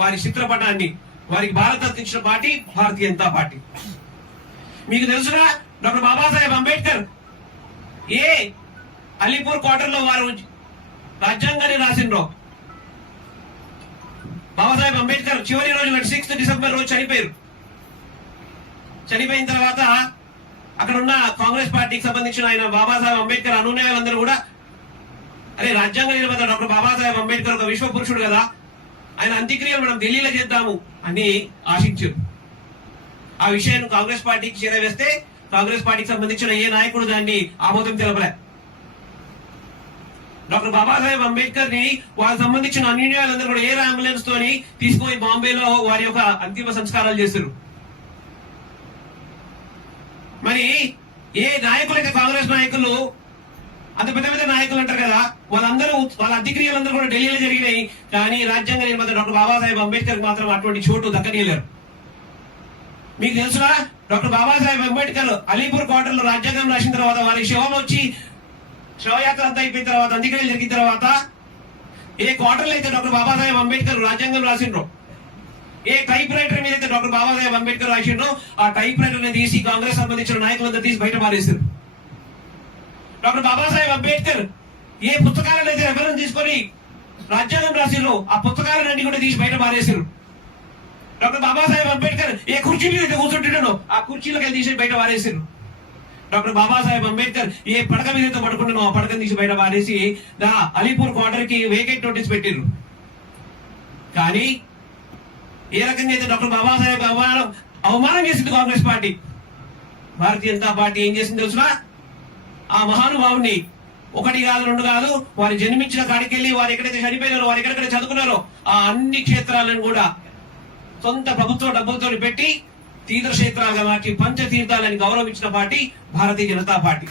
వారి చిత్రపటాన్ని వారికి భారతరత్న ఇచ్చిన పార్టీ భారతీయ జనతా పార్టీ. మీకు తెలుసుగా డాక్టర్ బాబాసాహెబ్ అంబేద్కర్ ఏ అలీపూర్ క్వార్టర్ లో వారు రాజ్యాంగాన్ని రాసిండ్రో, బాబాసాహెబ్ అంబేద్కర్ చివరి రోజు 6 డిసెంబర్ రోజు చనిపోయారు. చనిపోయిన తర్వాత అక్కడ ఉన్న కాంగ్రెస్ పార్టీకి సంబంధించిన ఆయన బాబాసాహెబ్ అంబేద్కర్ అనుయాయులందరూ కూడా అరే రాజ్యాంగ నిర్మాత డాక్టర్ బాబాసాహెబ్ అంబేద్కర్ ఒక విశ్వ పురుషుడు కదా, ఆయన అంత్యక్రియలు మనం ఢిల్లీలో చేద్దాము అని ఆశించారు. ఆ విషయాన్ని కాంగ్రెస్ పార్టీకి చేరవేస్తే కాంగ్రెస్ పార్టీకి సంబంధించిన ఏ నాయకుడు దాన్ని ఆమోదం తెలపలే. డాక్టర్ బాబాసాహెబ్ అంబేద్కర్ ని వారికి సంబంధించిన అనుయాయులందరూ కూడా ఎయిర్ అంబులెన్స్ తోని తీసుకుపోయి బాంబేలో వారి యొక్క అంతిమ సంస్కారాలు చేశారు. మరి ఏ నాయకులైతే కాంగ్రెస్ నాయకులు అంత పెద్ద పెద్ద నాయకులు అంటారు కదా, వాళ్ళందరూ వాళ్ళ అంత్యక్రియలందరూ కూడా ఢిల్లీలో జరిగినాయి. కానీ రాజ్యాంగ నిర్మాత డాక్టర్ బాబాసాహెబ్ అంబేద్కర్ మాత్రం అటువంటి చోటు దక్కనీయలేరు. మీకు తెలుసునా డాక్టర్ బాబాసాహెబ్ అంబేద్కర్ అలీపూర్ క్వార్టర్ లో రాజ్యాంగం రాసిన తర్వాత వారి శవం వచ్చి శవయాత్ర అంతా అయిపోయిన తర్వాత అంత్యక్రియలు జరిగిన తర్వాత ఏ క్వార్టర్ లో అయితే డాక్టర్ బాబాసాహెబ్ అంబేద్కర్ రాజ్యాంగం రాసిండ్రో, ఏ టైప్ రైటర్ మీద అయితే డాక్టర్ బాబాసాహెబ్ అంబేద్కర్ రాసిండ్రో ఆ టైప్ రైటర్ ని తీసి కాంగ్రెస్ సంబంధించిన నాయకులందరూ తీసి బయట పారేశారు. డాక్టర్ బాబాసాహెబ్ అంబేద్కర్ ఏ పుస్తకాలను అయితే రెఫరెన్స్ తీసుకొని రాజ్యాంగం రాసిండ్రో ఆ పుస్తకాలన్నీ కూడా తీసి బయట పారేశారు. డాక్టర్ బాబాసాహెబ్ అంబేద్కర్ ఏ కుర్చీ మీద అయితే కూర్చుంటున్నాడో ఆ కుర్చీలకి తీసి బయట పారేశారు. డాక్టర్ బాబాసాహెబ్ అంబేద్కర్ ఏ పడక మీద అయితే పడుకుంటున్నావు ఆ పడకను తీసి బయట పారేసి అలీపూర్ క్వార్టర్ కి వేకెంట్ నోటీస్ పెట్టారు. కానీ ఏ రకంగా అయితే డాక్టర్ బాబాసాహెబ్ అవమానం చేసింది కాంగ్రెస్ పార్టీ, భారతీయ జనతా పార్టీ ఏం చేసింది తెలుసునా, ఆ మహానుభావుని 1 కాదు 2 కాదు వారు జన్మించిన కాడికెళ్ళి వారు ఎక్కడైతే చనిపోయినారో వారు ఎక్కడెక్కడ చదువుకున్నారో ఆ అన్ని క్షేత్రాలను కూడా సొంత ప్రభుత్వ డబ్బులతో పెట్టి తీర్థక్షేత్రాలుగా మార్చి పంచతీర్థాలని గౌరవించిన పార్టీ భారతీయ జనతా పార్టీ.